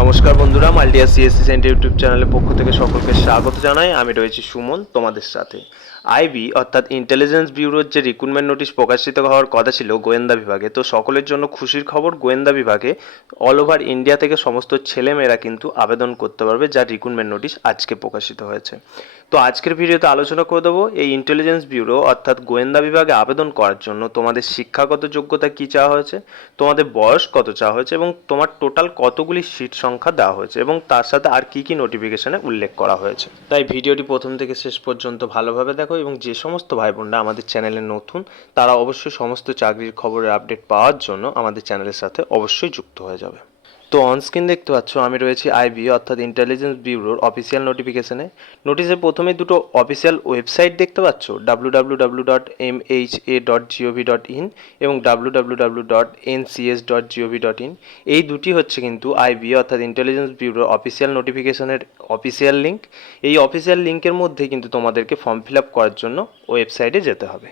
নমস্কার বন্ধুরা, মাল্টিয়া CSC centre YouTube চ্যানেলের পক্ষ থেকে সকলকে স্বাগত জানাই। আমি রয়েছি সুমন তোমাদের সাথে। আইবি অর্থাৎ ইন্টেলিজেন্স ব্যুরোর যে রিক্রুটমেন্ট নোটিশ প্রকাশিত হওয়ার কথা ছিল গোয়েন্দা বিভাগে, তো সকলের জন্য খুশির খবর, গোয়েন্দা বিভাগে অল ওভার ইন্ডিয়া থেকে সমস্ত ছেলেমেয়েরা কিন্তু আবেদন করতে পারবে, যার রিক্রুটমেন্ট নোটিশ আজকে প্রকাশিত হয়েছে। তো আজকের ভিডিওতে আলোচনা করে দেবো এই ইন্টেলিজেন্স ব্যুরো অর্থাৎ গোয়েন্দা বিভাগে আবেদন করার জন্য তোমাদের শিক্ষাগত যোগ্যতা কী চাওয়া হয়েছে, তোমাদের বয়স কত চাওয়া হয়েছে এবং তোমার টোটাল কতগুলি সিট সংখ্যা দেওয়া হয়েছে এবং তার সাথে আর কী কী নোটিফিকেশনে উল্লেখ করা হয়েছে। তাই ভিডিওটি প্রথম থেকে শেষ পর্যন্ত ভালোভাবে দেখো এবং যে সমস্ত ভাই বোনরা আমাদের চ্যানেলে নতুন তারা অবশ্যই সমস্ত চাকরির খবরের আপডেট পাওয়ার জন্য আমাদের চ্যানেলের সাথে অবশ্যই যুক্ত হয়ে যাবে। তো অনস্ক্রিন দেখতে পাচ্ছ আমি রয়েছি আইবি অর্থাৎ ইন্টেলিজেন্স ব্যুরোর অফিসিয়াল নোটিফিকেশনে। নোটিশের প্রথমে দুটো অফিসিয়াল ওয়েবসাইট দেখতে পাচ্ছ, www.mha.gov.in এবং www.ncs.gov.in। এই দুটি হচ্ছে কিন্তু আইবি অর্থাৎ ইন্টেলিজেন্স ব্যুরোর অফিসিয়াল নোটিফিকেশনের অফিসিয়াল লিঙ্ক। এই অফিসিয়াল লিঙ্কের মধ্যে কিন্তু তোমাদেরকে ফর্ম ফিল আপ করার জন্য ওয়েবসাইটে যেতে হবে।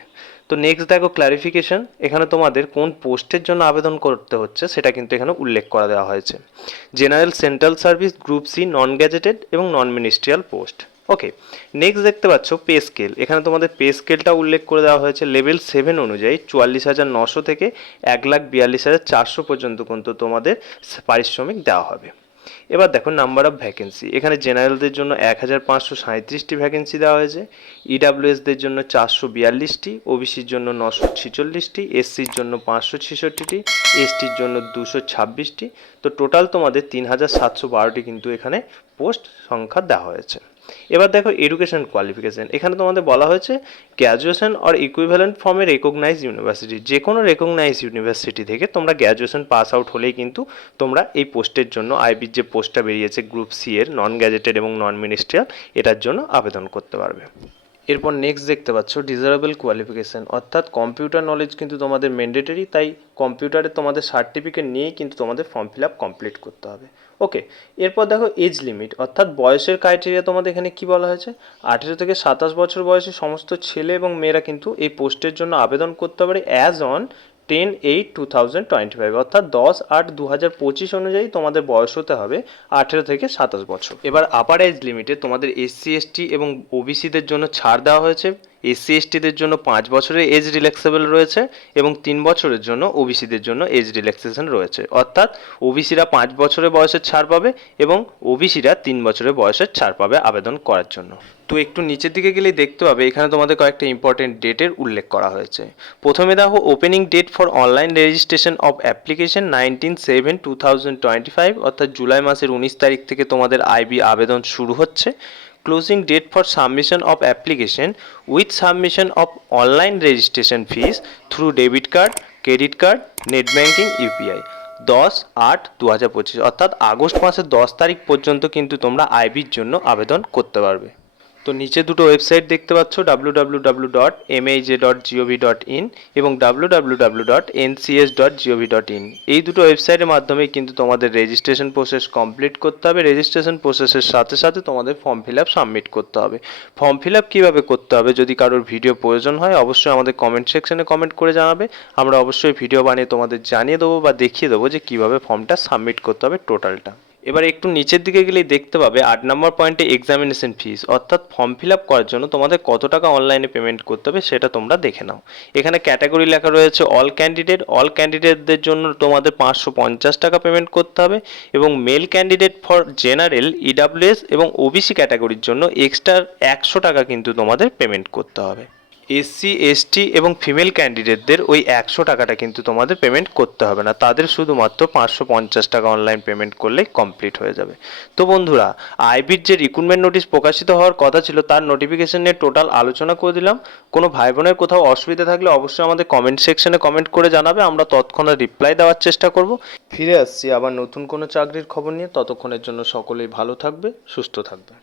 তো নেক্সট দেখো ক্লারিফিকেশন, এখানে তোমাদের কোন পোস্টের জন্য আবেদন করতে হচ্ছে সেটা কিন্তু এখানে উল্লেখ করে দেওয়া হয়েছে। General central service, group C, non gazetted এবং non ministerial post. Okay, next দেখতে পাচ্ছ পে স্কেল, এখানে তোমাদের পে স্কেলটা উল্লেখ করে দেওয়া হয়েছে। লেভেল 7 অনুযায়ী 44,900 থেকে 1,42,400 পর্যন্ত কিন্তু তোমাদের পারিশ্রমিক দেওয়া হবে। এবার দেখো নাম্বার অফ ভ্যাকেন্সি, এখানে জেনারেলদের জন্য 1,537টি ভ্যাকেন্সি দেওয়া হয়েছে, ইডাব্লিউএসদের জন্য 442টি, ওবিসির জন্য 946টি, এসসির জন্য 566টি, এসটির জন্য 226টি। তো টোটাল তোমাদের 3,712টি কিন্তু এখানে পোস্ট সংখ্যা দেওয়া হয়েছে। এবার দেখো এডুকেশন কোয়ালিফিকেশন, এখানে তোমাদের বলা হয়েছে graduation or equivalent from a recognise university, যে কোনো রেকগনাইজ ইউনিভার্সিটি থেকে তোমরা গ্র্যাজুয়েশন পাস আউট হলেই কিন্তু তোমরা এই পোস্টের জন্য আইবির যে পোস্টটা বেরিয়েছে গ্রুপ সি এর নন গ্যাজেটেড এবং নন মিনিস্ট্রিয়াল, এটার জন্য আবেদন করতে পারবে। এরপর নেক্সট দেখতে পাচ্ছ ডিজারেবল কোয়ালিফিকেশান, অর্থাৎ কম্পিউটার নলেজ কিন্তু তোমাদের ম্যান্ডেটরি, তাই কম্পিউটারে তোমাদের সার্টিফিকেট নিয়েই কিন্তু তোমাদের ফর্ম ফিল আপ কমপ্লিট করতে হবে। ওকে, এরপর দেখো এজ লিমিট অর্থাৎ বয়সের ক্রাইটেরিয়া তোমাদের এখানে কি বলা হয়েছে, 18 থেকে 27 বছর বয়সী সমস্ত ছেলে এবং মেয়েরা কিন্তু এই পোস্টের জন্য আবেদন করতে পারে অ্যাজ অন 10/8/2025, অর্থাৎ 10/8/2025 অনুযায়ী তোমাদের বয়স হতে হবে 18 থেকে 27 বছর। এবার আপার এজ লিমিটে তোমাদের এসসি এসটি এবং ওবিসিদের জন্য ছাড় দেওয়া হয়েছে। এসসি এসটিদের জন্য 5 বছরের এজ রিল্যাক্সেবল রয়েছে এবং 3 বছরের জন্য ওবিসিদের জন্য এজ রিল্যাক্সেশন রয়েছে, অর্থাৎ ওবিসিরা 5 বছরের বয়সের ছাড় পাবে এবং ওবিসিরা 3 বছরের বয়সের ছাড় পাবে আবেদন করার জন্য। তো একটু নিচের দিকে গেলে দেখতে পাবে এখানে তোমাদের কয়েকটা ইম্পর্টেন্ট ডেটের উল্লেখ করা হয়েছে। প্রথমে দেখো opening date for online registration of application 19/7/2025, অর্থাৎ জুলাই মাসের 19 তারিখ থেকে তোমাদের আইবি আবেদন শুরু হচ্ছে। Closing date for submission of application with submission of online registration fees through debit card, credit card, net banking, UPI 10/8/2025, অর্থাৎ আগস্ট মাসের 10 তারিখ পর্যন্ত কিন্তু তোমরা আইবির জন্য আবেদন করতে পারবে। তো নিচে দুটো ওয়েবসাইট দেখতে পাচ্ছ, www.maj.gov.in এবং www.ncs.gov.in। এই দুটো ওয়েবসাইটের মাধ্যমে কিন্তু তোমাদের রেজিস্ট্রেশন প্রসেস কমপ্লিট করতে হবে। রেজিস্ট্রেশন প্রসেসের সাথে সাথে তোমাদের ফর্ম ফিল আপ সাবমিট করতে হবে। ফর্ম ফিল আপ কীভাবে করতে হবে যদি কারোর ভিডিও প্রয়োজন হয় অবশ্যই আমাদের কমেন্ট সেকশনে কমেন্ট করে জানাবে, আমরা অবশ্যই ভিডিও বানিয়ে তোমাদের জানিয়ে দেবো বা দেখিয়ে দেবো যে কীভাবে ফর্মটা সাবমিট করতে হবে টোটালটা। এবার একটু নিচের দিকে গেলেই দেখতে পাবে 8 নম্বর পয়েন্টে এক্সামিনেশন ফিস, অর্থাৎ ফর্ম ফিল আপ করার জন্য তোমাদের কত টাকা অনলাইনে পেমেন্ট করতে হবে সেটা তোমরা দেখে নাও। এখানে ক্যাটাগরি লেখা রয়েছে অল ক্যান্ডিডেট, অল ক্যান্ডিডেটদের জন্য তোমাদের 550 টাকা পেমেন্ট করতে হবে এবং male candidate for general, EWS এবং ওবিসি ক্যাটাগরির জন্য এক্সট্রা 100 টাকা কিন্তু তোমাদের পেমেন্ট করতে হবে। এসসি এসটি এবং ফিমেল ক্যান্ডিডেটদের ওই 100 টাকাটা কিন্তু তোমাদের পেমেন্ট করতে হবে না, তাদের শুধুমাত্র 550 টাকা অনলাইন পেমেন্ট করলেই কমপ্লিট হয়ে যাবে। তো বন্ধুরা, আইবির যে রিক্রুটমেন্ট নোটিশ প্রকাশিত হওয়ার কথা ছিল তার নোটিফিকেশন নিয়ে টোটাল আলোচনা করে দিলাম। কোনো ভাই বোনের কোথাও অসুবিধা থাকলে অবশ্যই আমাদের কমেন্ট সেকশনে কমেন্ট করে জানাবে, আমরা তৎক্ষণাৎ রিপ্লাই দেওয়ার চেষ্টা করব। ফিরে আসছি আবার নতুন কোনো চাকরির খবর নিয়ে, ততক্ষণের জন্য সকলেই ভালো থাকবে, সুস্থ থাকবে।